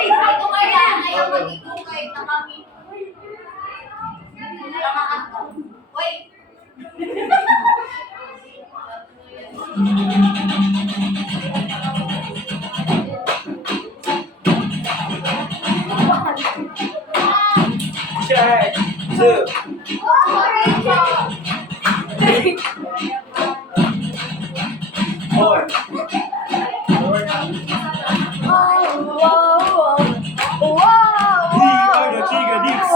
Ito kaya ayaw mag-ikukay na kami. Nangangat ko. Uy! Check, two, four. We are the Chickadicks.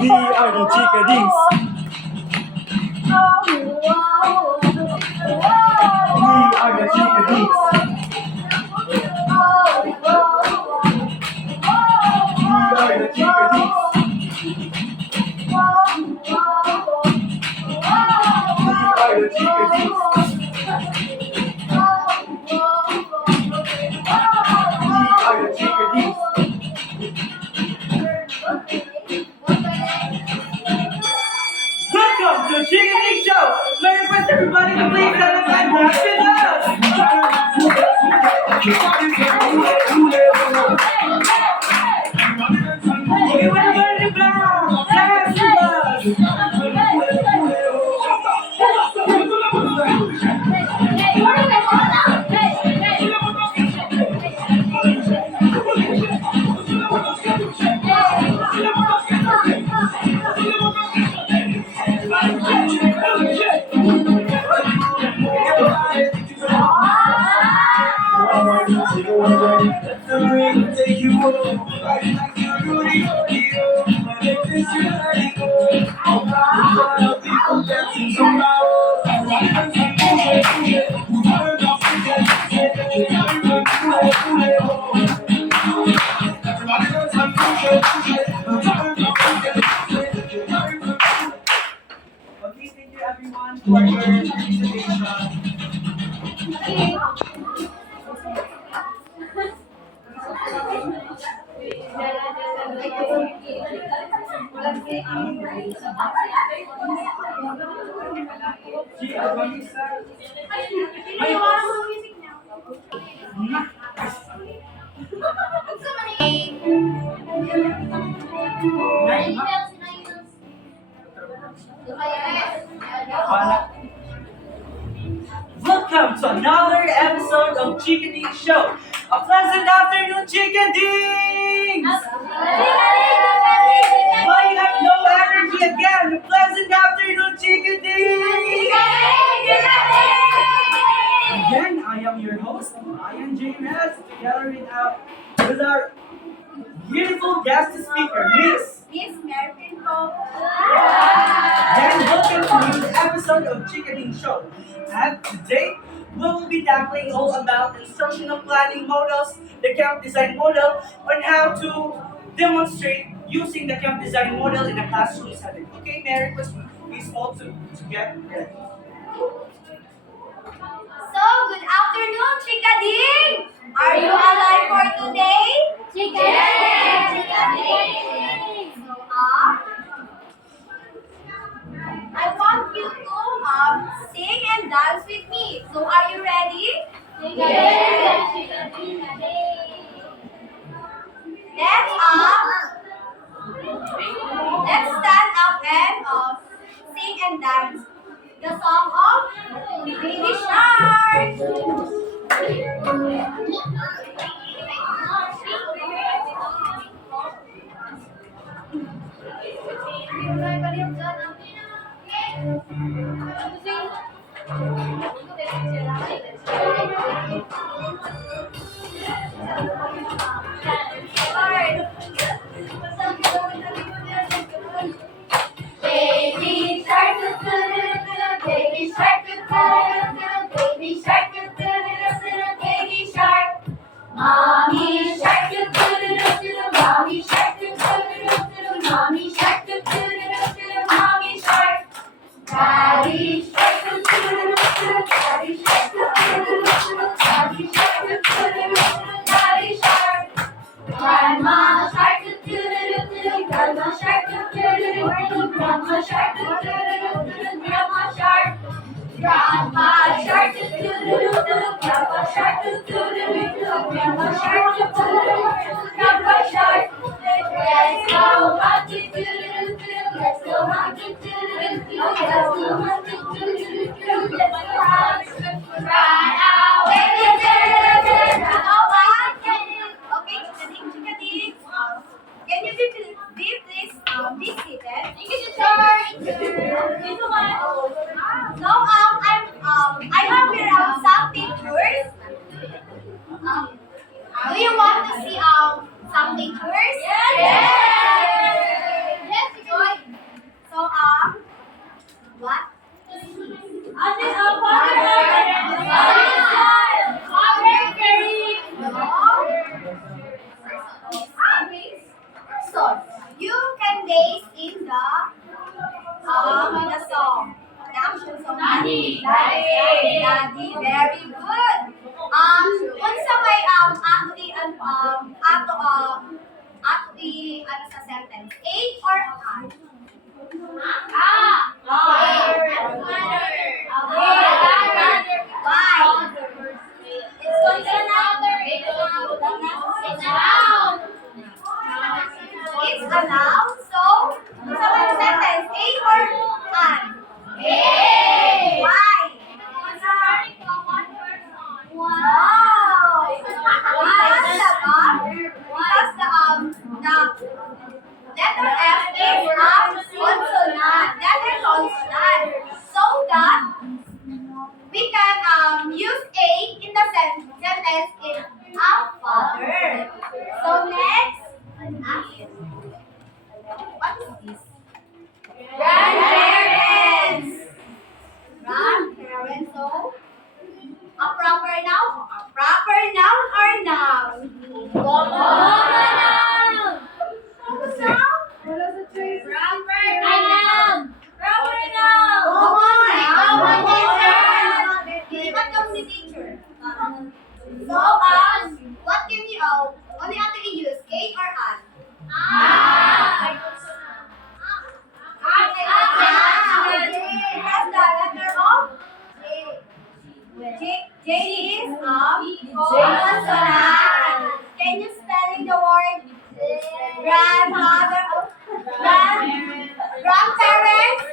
We are the Chickadicks. We are the Chickadicks. We are the Chickadicks. We are the Chickadicks. We are the Chickadicks. Welcome to the Chickadee Show. May I request everybody to please stand up and dance with us. Everybody bounce, dance with us. Take you home, like you do the people dancing somehow. Okay, thank you everyone for your participation. Welcome to another episode of Chickadee Show. A pleasant afternoon, Chickadee! Why you have no energy again? A pleasant afternoon, Chickadee! Again, I am your host, I am James, together with our beautiful guest speaker, Miss. Mervin. Then welcome to this episode of Chickadee Show. And today, we will be tackling all about instructional planning models, the camp design model, on how to demonstrate using the camp design model in a classroom setting. Okay, Mary, please all to get ready. So, good afternoon, Chickadee! Are you alive for today? Chickadee! So, I want you to sing and dance with me. So, are you ready? Let's let's stand up and sing and dance the song of Baby Shark. Baby shark, baby shark, baby shark. Let's go hunting, let's go hunting, let's go hunting, run away together. Okay, chickadee, chickadee. Can you be please be seated? Thank you, teacher. So I have here some pictures. Do you want to see some pictures? Yes, good. So what? So you can base in the song. The action song. Daddy, very good. Unsa may ato i ano sa sentence? A or I? Why? It's a noun. So may sentence? A or an? Why? Wow! Because the letter F is a consonant. Letter consonant. So that we can use A in the sentence in a father. So next, what is this? Grandparents. Grandparents. So a proper noun? A proper noun or noun? Common noun. Common noun? Proper noun. Proper noun. Common noun. Lipat daw si teacher. So, what can you, ano yung ating i-use? A or an? Has the letter of J is consonant. Can you spelling the word grandmother? Grandparents? Grandparents.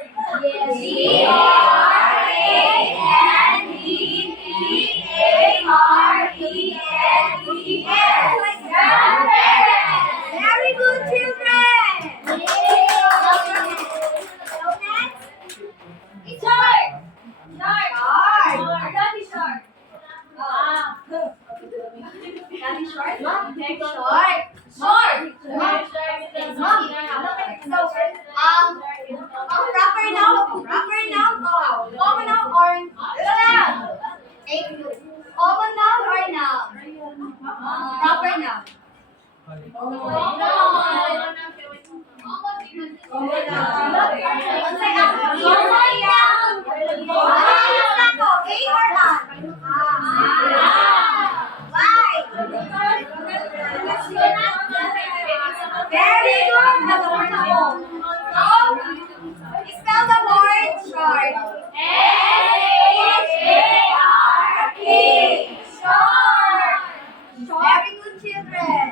Very good, children. So next, it's short. Daddy short. Daddy short? Short. So, proper noun, common noun or take two. Common noun or noun? Proper noun. Why? Very good. Spell the word short. S-H-A-R-T. Short. Very good, children.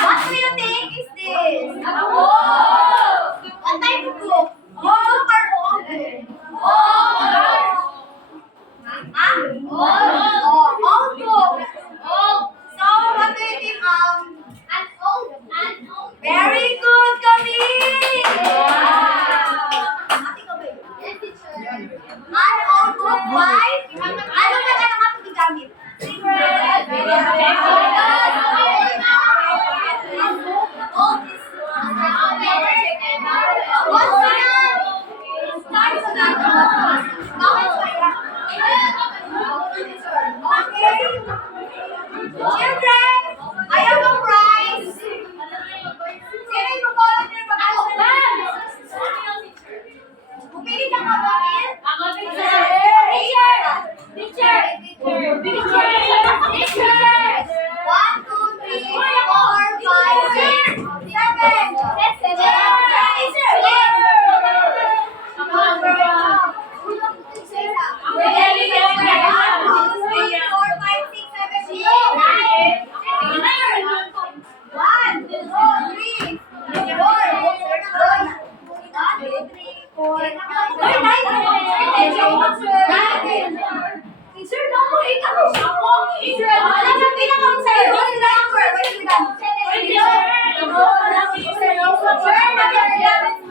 What do you think is this? A book. What type of book? Book or old book? Old book. So what do you think? An old. Very good, Camille. Yes, teacher. An old book. Why? Ano ba na lang ato gigamit? Children, I have a prize. Sino yung mag-volunteer mag-volunteer? Pupili ka mag-volunteer? Teacher! Wala siyang pinakam sa'yo. What's the number? What's the number? Sure, number 11.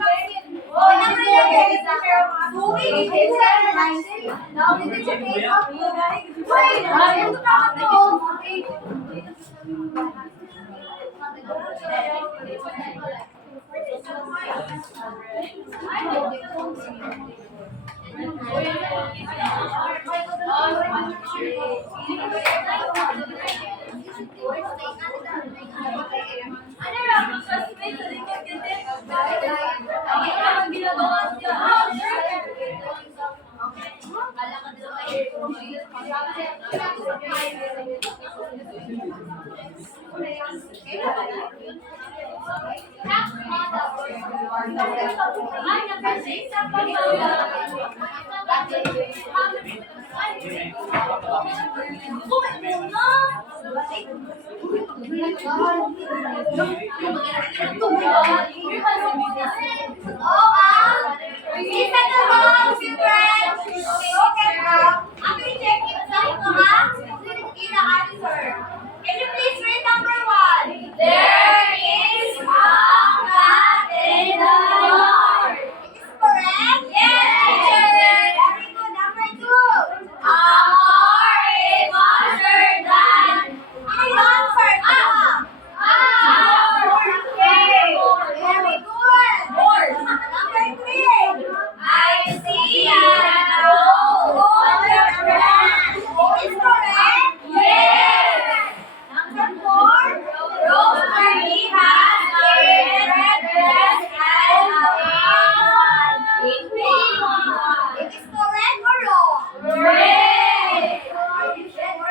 Oh, number 11. Moving is inside the line. Now, we can check it out. Wait, ito na ako. Listen to all children. Okay, after you check it, sabi ko ha, in the answer. Can you please read number 1? There is a cat in the yard. It is correct? Yes, teacher. Very good. Number 2. A car is faster than. Ano yung answer? Very good. Number 3. I see a rose on the branch. Is correct? Yes. Number 4. Rosemary has a red dress and a pink one. It is correct or wrong? Correct. Are you sure?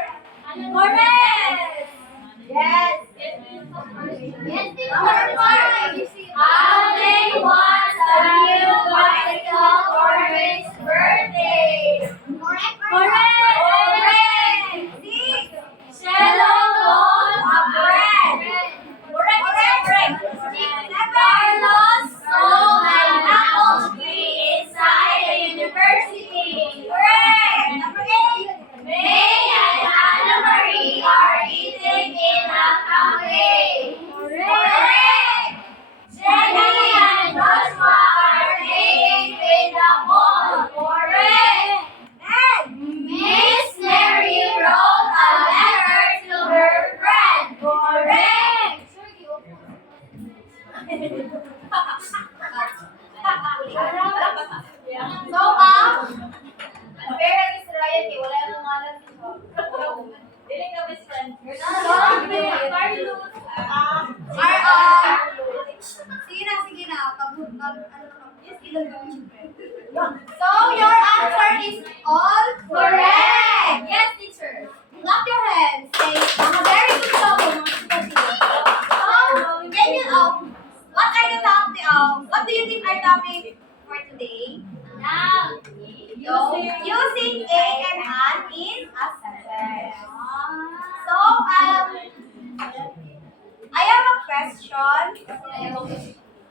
Correct. Yes. Number 5. Ate wants a new bicycle for his birthday. Correct. Correct. 6. Cello bought a bread. Correct. 7. Carlos sold an apple tree inside the university. Correct. Number 8. May and Anna Marie are eating in a cafe. Correct. Jenny and Joshua are playing in the mall. Correct. And Miss Mary wrote a letter to her friend. Correct. So, parent is Ryan, wala nang ngalan dito. Dili ka best friend. Sige na. So, your answer is all correct. Yes, teacher. Clap your hands. Say, very good job. So, can you, what are the topic, what do you think are topic for today? Now, using a and an in a sentence. So, I have a question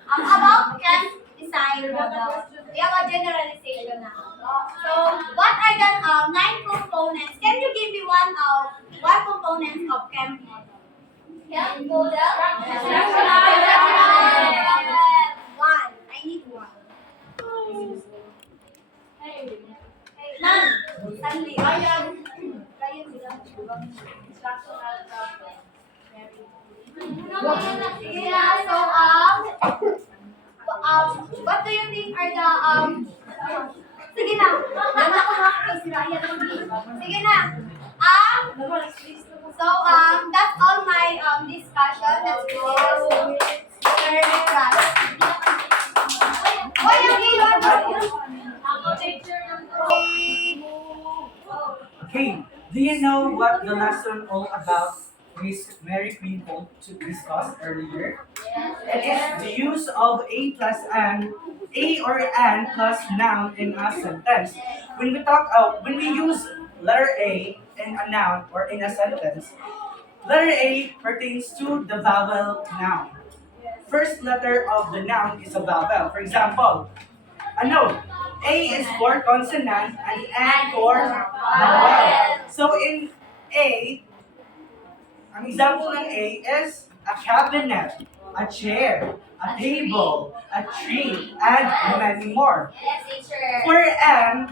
about camp design model. We have a generalization now. So, what are the 9 components? Can you give me one component of camp model? Camp model? One. I need one. None. Suddenly. Ryan bilang instructional problem. Sige na, so, what do you think are the, sige na, ganda ko na, si Ryan. Sige na, so, that's all my, discussion. Let's go. Very class. Why are you Okay, do you know what the lesson all about Miss Mary Queen Holt to discuss earlier? It is the use of a plus and a or an plus noun in a sentence. When we use letter A in a noun or in a sentence, letter A pertains to the vowel noun. First letter of the noun is a vowel. For example, A is for consonant and N for vowel. So in A, Ang example ng A is a cabinet, a chair, a table, a tree, and many more. Yes, teacher. For M,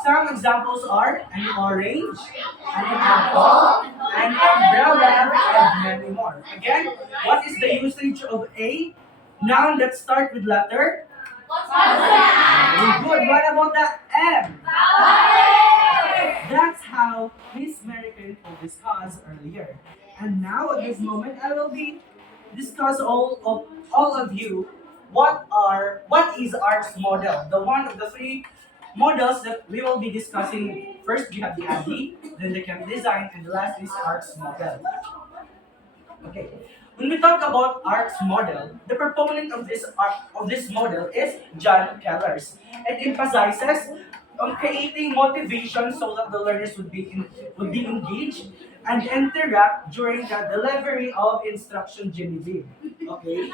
some examples are an orange, an apple, an umbrella, and many more. Again, what is the usage of A? Noun that start with letter. Very good. What about the M? That's how Miss American will discuss earlier. And now at this moment I will be discuss all of you what is ARC's model. The one of the three models that we will be discussing. First we have the ADI, then the Chem Design, and the last is ARC's model. Okay. When we talk about ARC's model, the proponent of this model is John Kellers. It emphasizes on creating motivation so that the learners would be engaged and interact during the delivery of instruction Genevieve. Okay?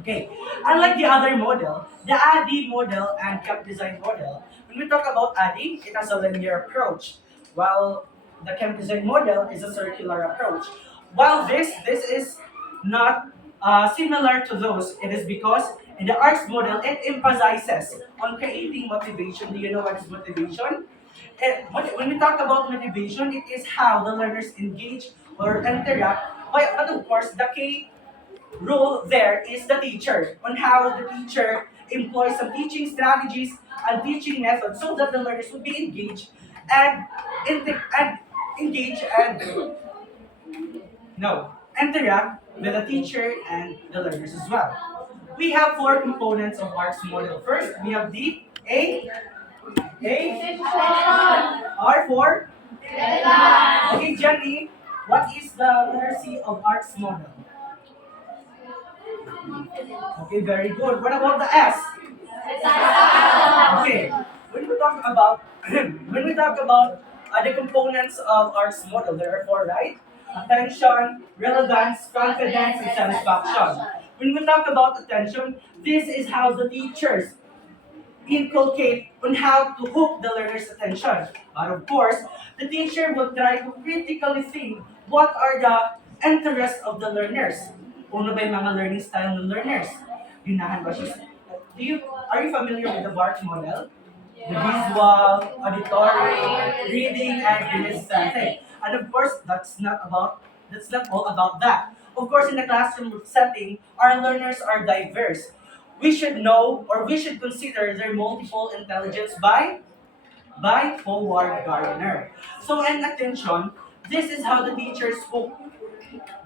Okay. Unlike the other model, the ADI model and Camp Design model, when we talk about ADI, it has a linear approach, while the Camp Design model is a circular approach. While this is not similar to those, it is because in the arts model, it emphasizes on creating motivation. Do you know what is motivation? When we talk about motivation, it is how the learners engage or interact. But of course, the key role there is the teacher on how the teacher employs some teaching strategies and teaching methods so that the learners will be engaged and, and engage and no interact with the teacher and the learners as well. We have four components of arts model. First, we have the A, R for okay, Jenny. What is the letter C of arts model? Okay, very good. What about the S? Okay, when we talk about when we talk about the components of arts model, there are four, right? Attention, relevance, confidence, and satisfaction. When we talk about attention, this is how the teachers inculcate on how to hook the learner's attention. But of course, the teacher will try to critically think what are the interests of the learners. Ano ba yung mga learning style ng learners? Ginahan ba siya? Are you familiar with the BART model? The visual, auditory, reading, and kinesthetic. And of course, that's not all about that. Of course, in the classroom setting, our learners are diverse. We should know or we should consider their multiple intelligence by Howard Gardner. So, and attention, this is how the teachers hook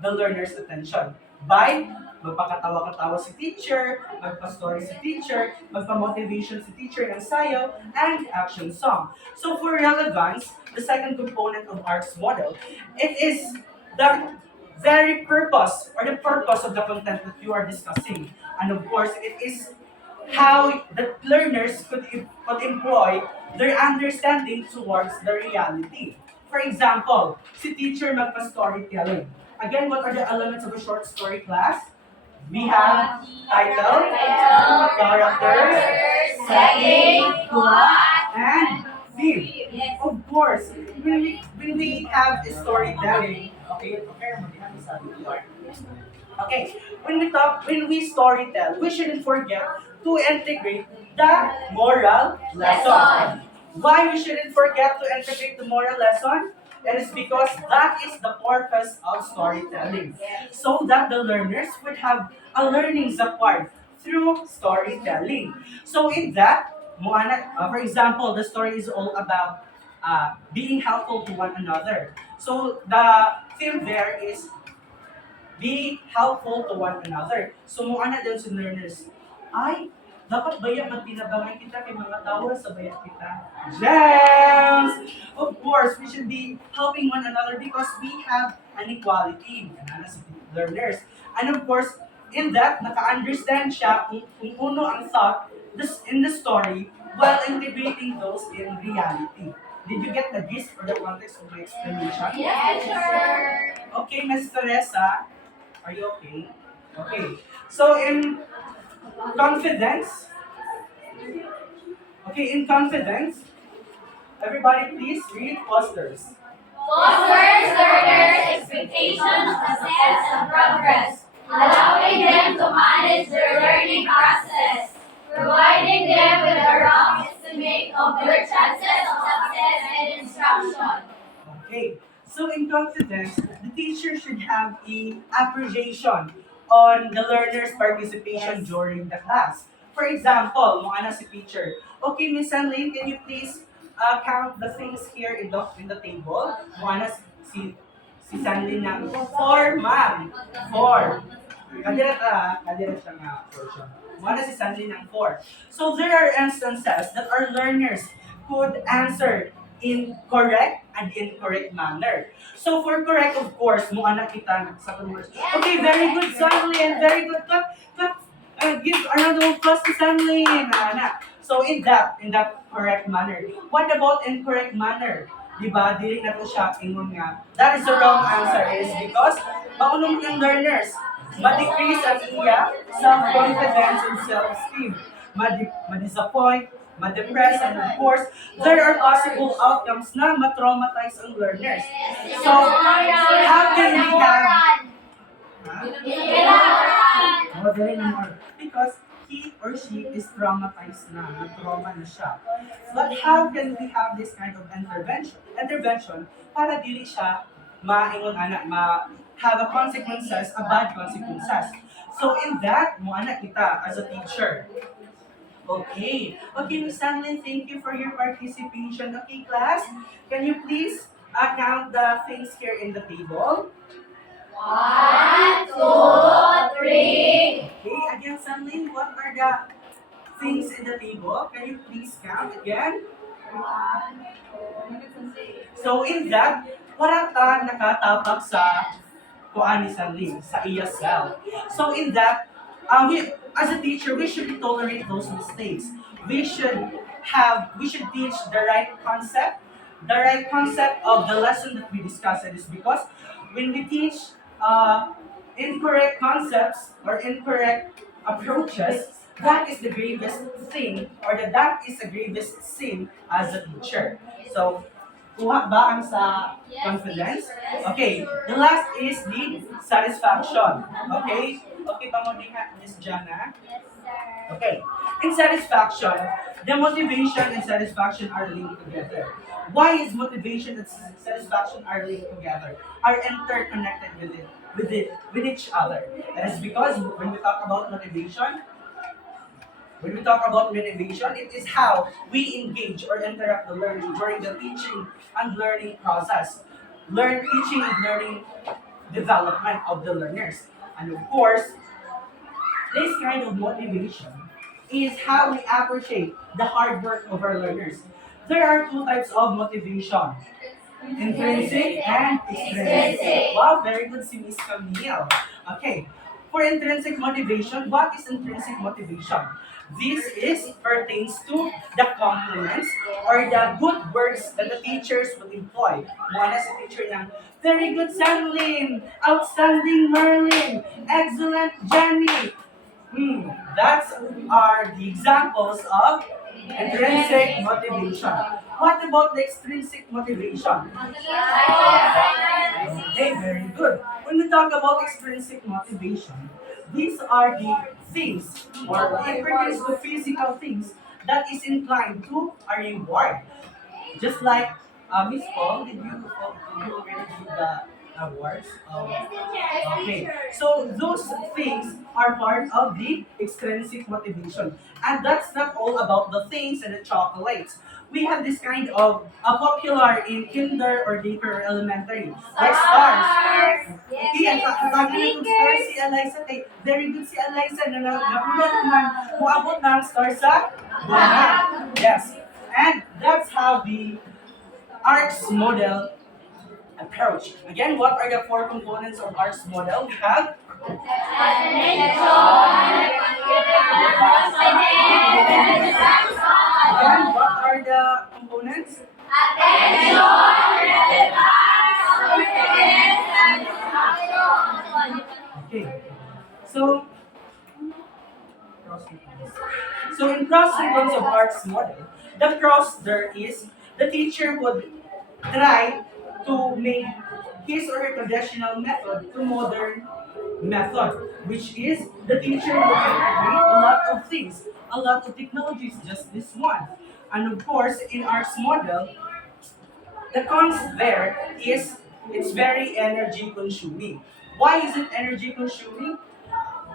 the learner's attention by magpakatawa-katawa si teacher, magpa-story si teacher, magpa-motivation si teacher ng sayaw, and action song. So for relevance, the second component of arts model, it is the very purpose or the purpose of the content that you are discussing. And of course, it is how the learners could employ their understanding towards the reality. For example, si teacher magpa-storytelling. Again, what are the elements of a short story class? We have title, characters, setting, plot, and theme. Of course, when we have storytelling, okay, when we storytell, we shouldn't forget to integrate the moral lesson. Why we shouldn't forget to integrate the moral lesson? It is because that is the purpose of storytelling. So that the learners would have a learnings acquired through storytelling. So in that, for example, the story is all about being helpful to one another. So the theme there is be helpful to one another. So mo ana din sa learners, ay, dapat baya magtinabangan kita kay mga tao sa baya kita. Gems! Of course, we should be helping one another because we have an equality as learners. And of course, in that, naka-understand siya kung uno ang thought in the story while integrating those in reality. Did you get the gist or the context of my explanation? Yes, sir. Okay, Ms. Teresa, are you okay? Okay. So in confidence, everybody please read posters. fosters learners' expectations, success, and progress, allowing them to manage their learning process, providing them with a rough estimate of their chances of success and instruction. Okay. So in confidence, the teacher should have a appreciation on the learner's participation during the class. For example, mo ana si teacher. Okay, Miss Anlene, can you please count the things here in the table? Mo ana si Sanlin ng 4, ma'am. 4. Kadira siya nga portion. Mo ana si Sanlin ng 4. So there are instances that our learners could answer in correct and incorrect manner. So for correct, of course, mo anak kita sa words. Okay, very good, Sanlin. Very good. Give a round of applause to Sanlin. Anak. So in that correct manner. What about incorrect manner? Diba, dili na to siya ingon nga. That is the wrong answer is because maunong yung learners ma-decrease ang iya self-confidence and self-esteem. Ma-disappoint, ma-depress, and of course, there are possible outcomes na ma-traumatize ang learners. So, how can we have... Oh, dali na more. Because he or she is traumatized na, na-trauma na siya. But how can we have this kind of intervention para dili siya maingon anak, have a consequences, a bad consequences. So in that, mo anak kita as a teacher. Okay. Okay, Miss Stanley, thank you for your participation. Okay, class, can you please count the things here in the table? 1, 2, 3. Okay, again, Stanley, what are the things in the table? Can you please count again? So in that, wala ta nakatapak sa kuan ni Stanley, sa iya self. So in that, we as a teacher, we should tolerate those mistakes. We should teach the right concept of the lesson that we discussed. It is because when we teach incorrect concepts or incorrect approaches, that is the gravest thing, or that is the gravest sin as a teacher. So, kuha ba ang sa confidence? Okay, the last is the satisfaction. Okay? Okay pa mo din Miss Jana? Okay. In satisfaction, the motivation and satisfaction are linked together. Why is motivation and satisfaction are linked together? Are interconnected with each other. That is because when we talk about motivation, it is how we engage or interact the learning during the teaching and learning process. Teaching and learning development of the learners. And of course, this kind of motivation is how we appreciate the hard work of our learners. There are two types of motivation. Intrinsic and extrinsic. Wow, very good si Miss Camille. Okay. For intrinsic motivation, what is intrinsic motivation? This is pertains to the compliments or the good words that the teachers would employ. Muna si teacher ng, very good Sanlin, outstanding Merlin, excellent Jenny. That's are the examples of intrinsic motivation. What about the extrinsic motivation? Okay, very good. When we talk about extrinsic motivation, these are the things, or it pertains to physical things that is inclined to a reward. Just like Miss Paul, did you already give the awards? Okay, so those things are part of the extrinsic motivation, and that's not all about the things and the chocolates. We have this kind of popular in kinder or daycare or elementary, like stars. Okay, ang tawag na itong stars si Eliza. Okay, very good si Eliza na napulot naman muabot ng stars sa buwan. Yes, and that's how the ARCS model approach. Again, what are the four components of ARCS model? We have again, what are the components? Okay. So in cross sequence of ARCS model, the cross there is the teacher would try to make his or her traditional method to modern method, which is the teacher will integrate a lot of things, a lot of technologies, just this one. And of course, in arts model, the cons there is it's very energy consuming. Why is it energy consuming?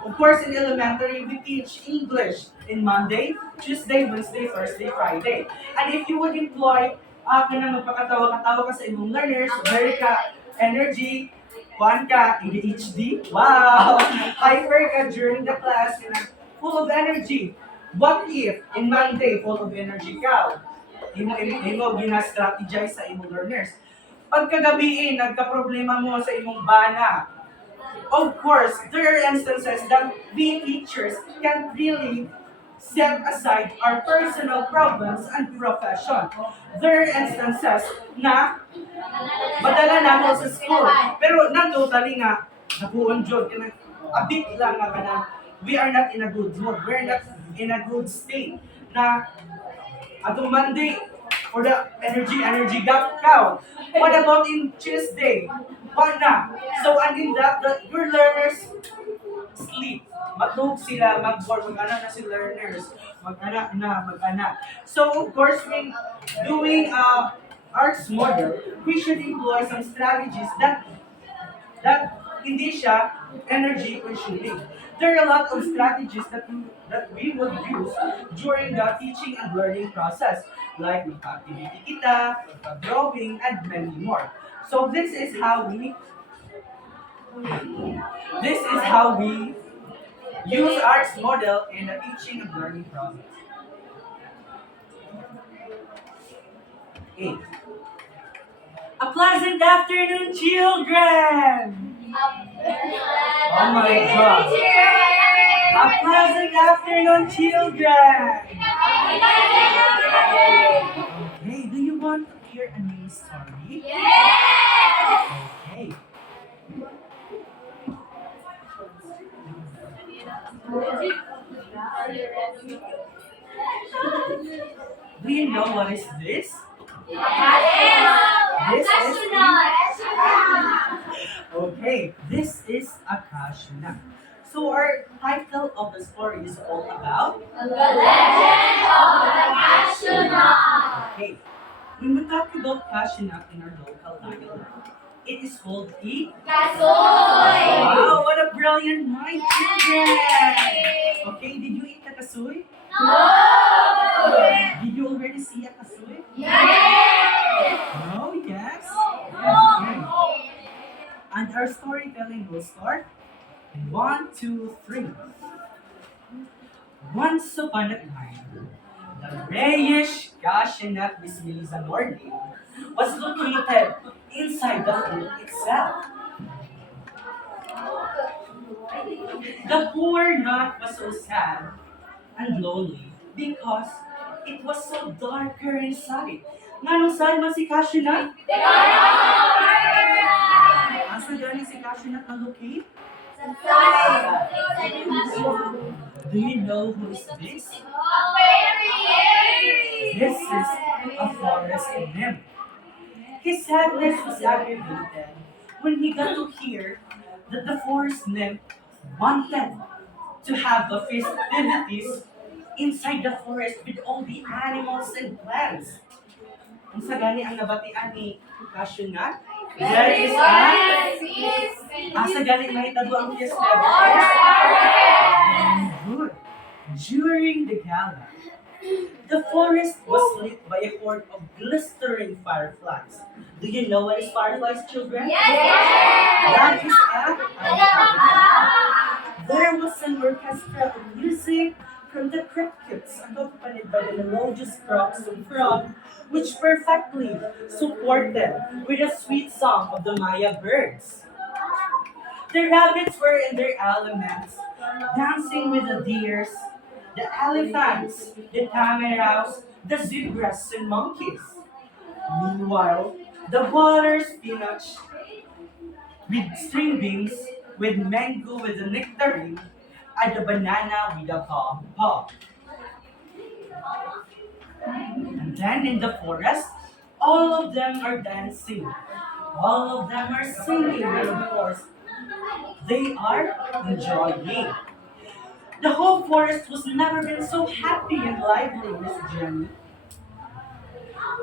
Of course, in elementary, we teach English in Monday, Tuesday, Wednesday, Thursday, Friday. And if you would employ, ka na magpakatawa-katawa ka sa imong learners, very ka energy, kuhan ka, ADHD, wow! Hyper ka during the class, full of energy. What if, in Monday, full of energy ka? Imo gina-strategize sa imong learners. Pagkagabi, nagka-problema mo sa imong bana, of course, there are instances that we teachers can really set aside our personal problems and profession. There are instances na madala na ako sa school, pero na totally nga, nabuon jud abit lang nga ka na, we are not in a good mood, we're not in a good state, na atong Monday, for the energy gap count. What about in Tuesday? What na? So, and in that, your learners sleep. Matulog sila, mag-board, mag-ana na si learners. Mag-ana. So, of course, when doing arts model, we should employ some strategies that hindi siya energy consuming. There are a lot of strategies that we would use during the teaching and learning process, like activity kita, drawing, and many more. So this is how we use arts model in the teaching and learning process. 8. A pleasant afternoon, children! Oh my God! A pleasant afternoon, children! Okay, do you want to hear a new story? Okay. Do you know what is this? This is okay. This is a cashew nut. So our title of the story is all about okay. When we talk about cashew nut in our local dialect, it is called a wow, what a brilliant mind, children! Okay, did you eat a kasoy? Did you already see a kasoy? No, yes. Okay. And our storytelling will start in 1, 2, 3. Once upon a time, the grayish cashew nut Miss Melissa morning was located inside the fruit itself. The poor nut was so sad and lonely because it was so darker inside. Nga nung saan man si cashew nut? Asa gani si cashew nut na-locate? Do you know who is this? This is a forest nymph. His sadness was aggravated when he got to hear that the forest nymph wanted to have the festivities inside the forest with all the animals and plants. Ang sagani ang nabatian ni cashew nut? There is a asa gani mahitabo ang fiesta. Good. During the gala, the forest was lit by a horde of glistering fireflies. Do you know what is fireflies, children? That is there was an orchestra of music from the crickets accompanied by the melodious croaks of frog, which perfectly supported with the sweet song of the Maya birds. The rabbits were in their elements, dancing with the deers, the elephants, the tamarous, the zebras, and monkeys. Meanwhile, the water spinach with string beans, with mango with the nectarine, and the banana with the pawpaw. And then in the forest, all of them are dancing. All of them are singing, and of course, they are enjoying. The whole forest was never been so happy and lively, Miss Jenny.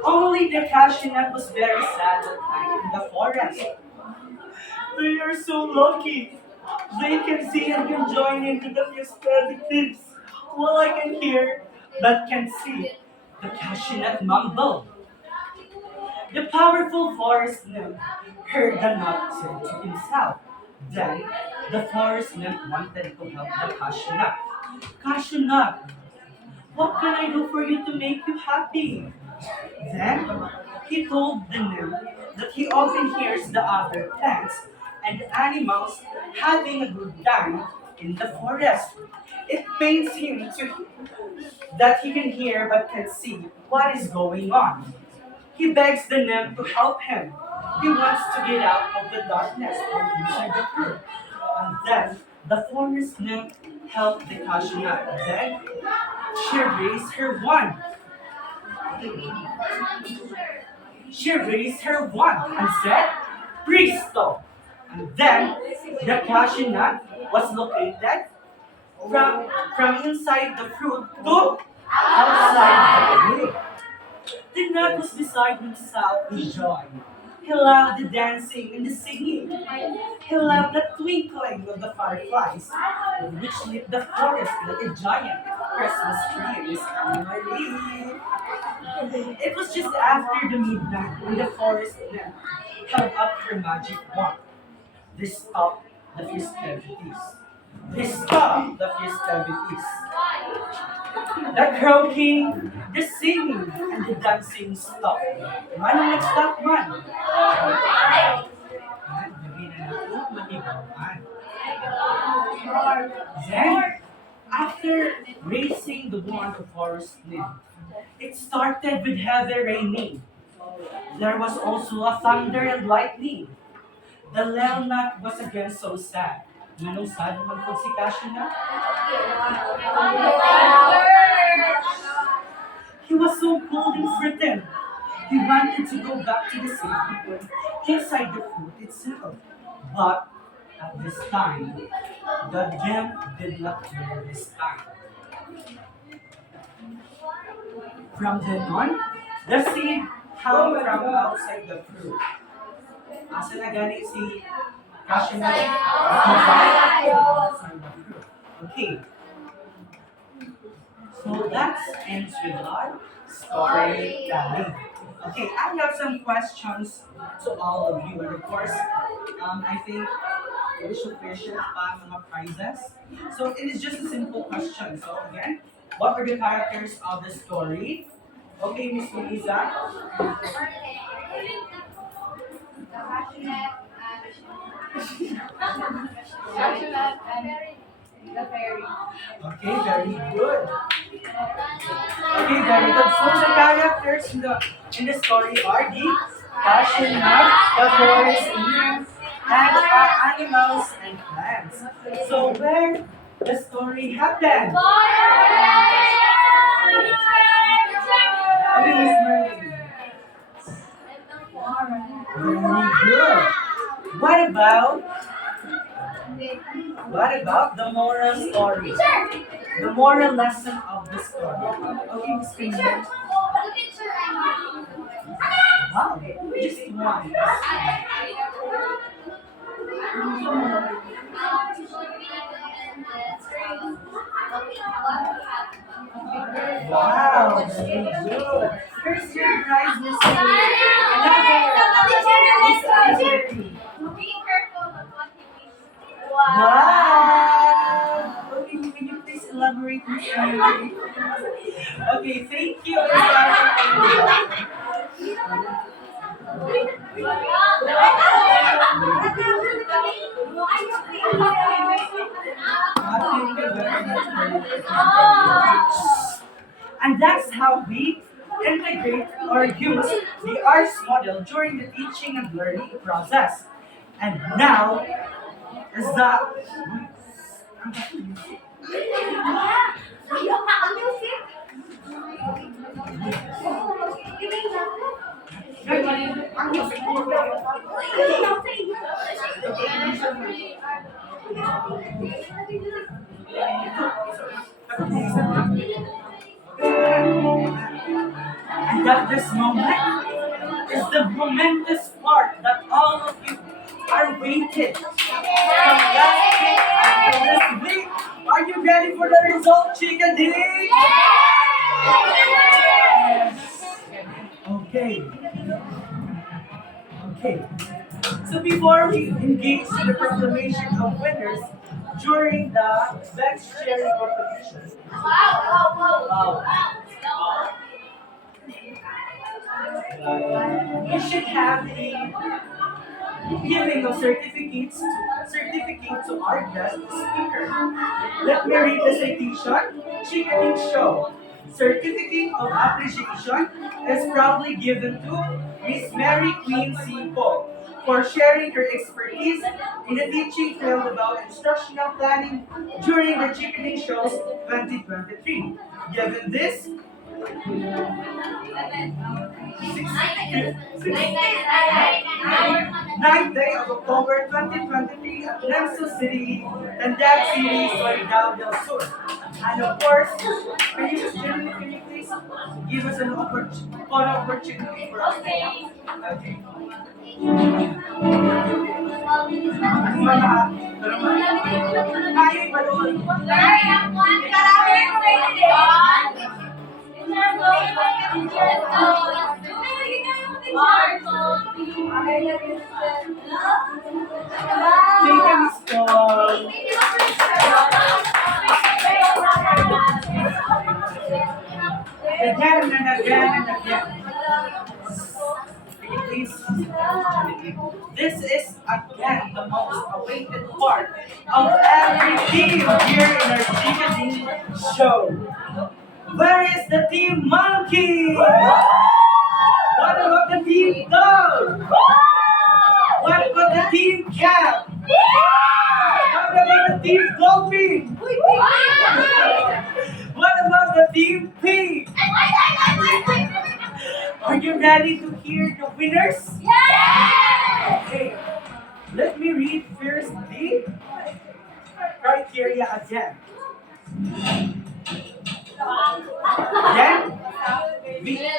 Only the cashew nut was very sad that night in the forest. They are so lucky. They can see and can join into the festivities. While I can hear but can see the cashew nut mumble. The powerful forest nymph heard the nut say to himself. Then the forest nymph wanted to help the cashew nut. Cashew nut, what can I do for you to make you happy? Then he told the nymph that he often hears the other plants and animals having a good time in the forest. It pains him to that he can hear but can see what is going on. He begs the nymph to help him. He wants to get out of the darkness from inside the fruit. And then the forest nymph helped the cashew nut. Then she raised her wand. She raised her wand and said, Presto! And then the cashew nut was located from, from inside the fruit to outside the fruit. The nut was beside himself with joy. He loved the dancing and the singing. He loved the twinkling of the fireflies, which lit the forest like a giant Christmas tree is coming. It was just after the midnight when the forest nymph held up her magic wand. They stopped the festivities. They stopped the festivities. The croaking, the singing, and the dancing stopped. Manong nag-stop man. Lagyan na natin manigawan. Then, after raising the wand of forest nymph, it started with heavy raining. There was also a thunder and lightning. The Leonard was again so sad. Manong sad naman po si Cashew na? He was so cold and frightened. He wanted to go back to the safety point inside the fruit itself. But at this time, the gem did not hear this time. From then on, the seed hung from outside the fruit. Asa na gani si cashew nut? Outside the fruit. Okay, so that ends with our storytelling. Okay, I have some questions to all of you, and of course, I think we should appreciate pa mga prizes. So it is just a simple question. So again, what are the characters of the story? Okay, Miss Luisa. Okay, very good. Okay, very good. So the characters in the story are the passion nut, the forest nymph, and our animals and plants. So where the story happened? Okay, Miss Merlin. Very good. What about the moral story? The moral lesson of the story. Okay, Miss Princess. Wow, just one. Wow, very good. Here's your prize, Miss Princess. Another. Be careful of what you wish. Wow! Okay, can you please elaborate, Miss Emily? Okay, thank you, Miss Emily. Thank you very much for your participation. And that's how we integrate or use the arts model during the teaching and learning process. And now is that And at this moment is the momentous part that all of you are waiting. From last week and this week, are you ready for the result, Chickadee? Okay, okay. So before we engage in the proclamation of winners during the bench sharing competition, we should have a giving of certificate to our guest speaker. Let me read the citation. Chickadee Show. Certificate of appreciation is proudly given to Miss Mary Queen C. Paul for sharing her expertise in the teaching field about instructional planning during the Chickadee Shows 2023. Given this, ninth day of October 2023 at Lanzo City, Tandag City, Surigao del Sur. And of course, can you please give us an opportunity for us? Okay. Kaya ba doon? Thank you, Miss Paul. Again and again and again. Can you please? This is again the most awaited part of every team here in our Chickadee show. Where is the team monkey? What about the team dog? What about the team cat? What about the team dolphin? What about the team pig? Are you ready to hear the winners? Okay, let me read first the criteria again. Again,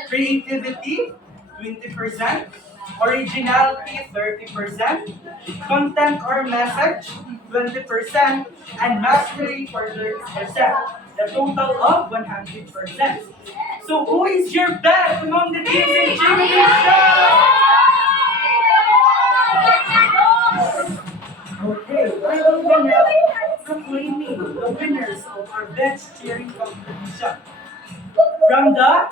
creativity, 20%, originality, 30%, content or message, 20%, and mastery for 30%. The total of 100%. So who is your best among the teams in Jimmy Okay, I will be now proclaiming the winners of our bench cheering competition. From the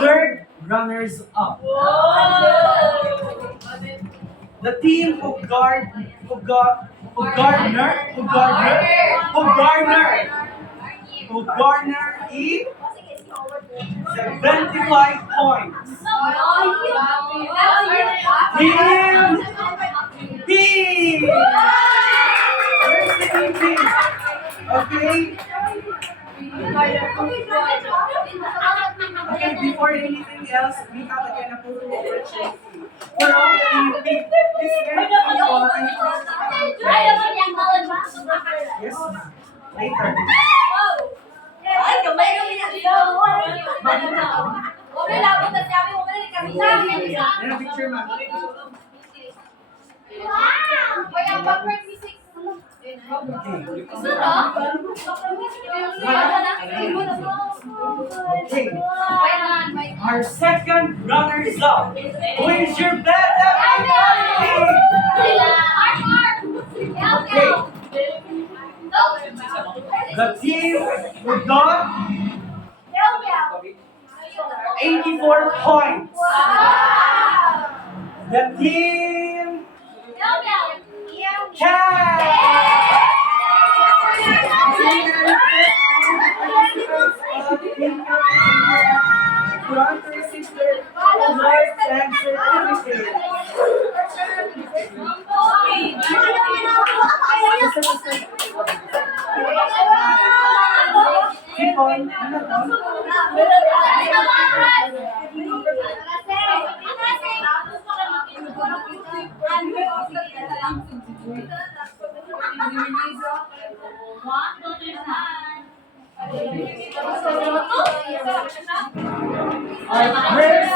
third runners up. The team who garner is 75 points. Team B. Where's the team B? Okay. Okay, before anything else, we have again a photo opportunity. For all the team B, this very important. Yes, ma'am. Later. Yan ang picture, ma'am. Okay. Our second runners up. Who is your best team? Okay. The team who got 84 points. The team Keep on. Our first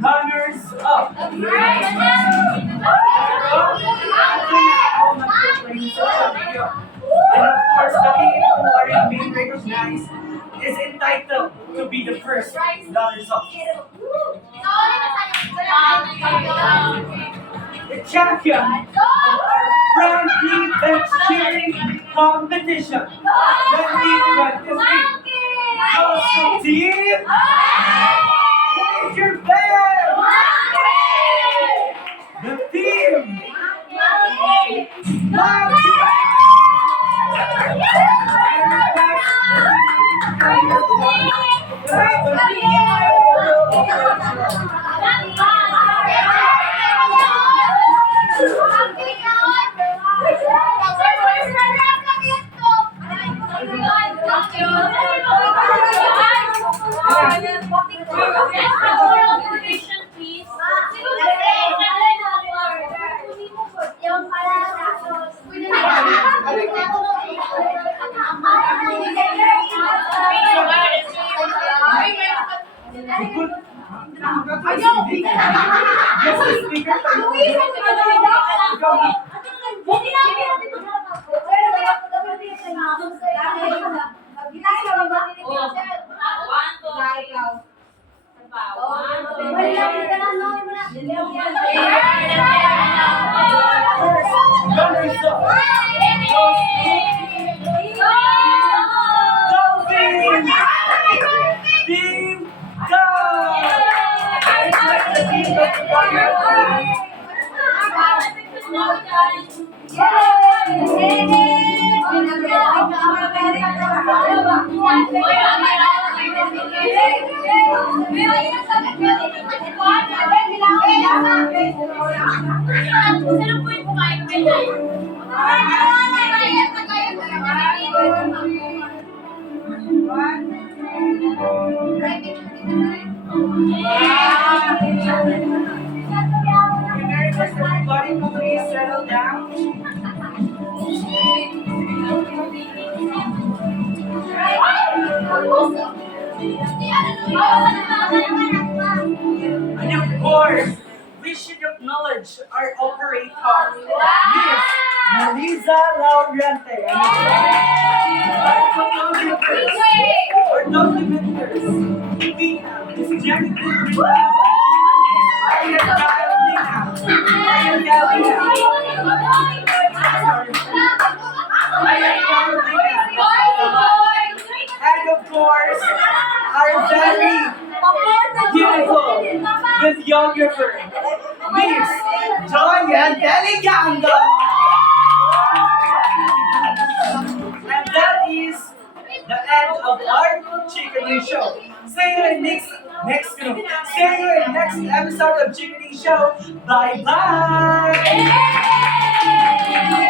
runners up. And of course, the people who are being recognized is entitled to be the first runners up. The champion of our friendly bench cheering competition 2023 goes to team. Raise your band! The team! Monkey! Runners up goes to Team Dog! The team of the Everybody please settle down. And of course, we should acknowledge our operator, Miss Marisa Lauriente. Our documenters, we have Miss Jennifer Rita and Miss Ariel Galina. And of course, our very beautiful videographer, Miss Joya Deligando. And that is the end of our Chicken Show. See you in next episode of Chicken Show. Bye bye.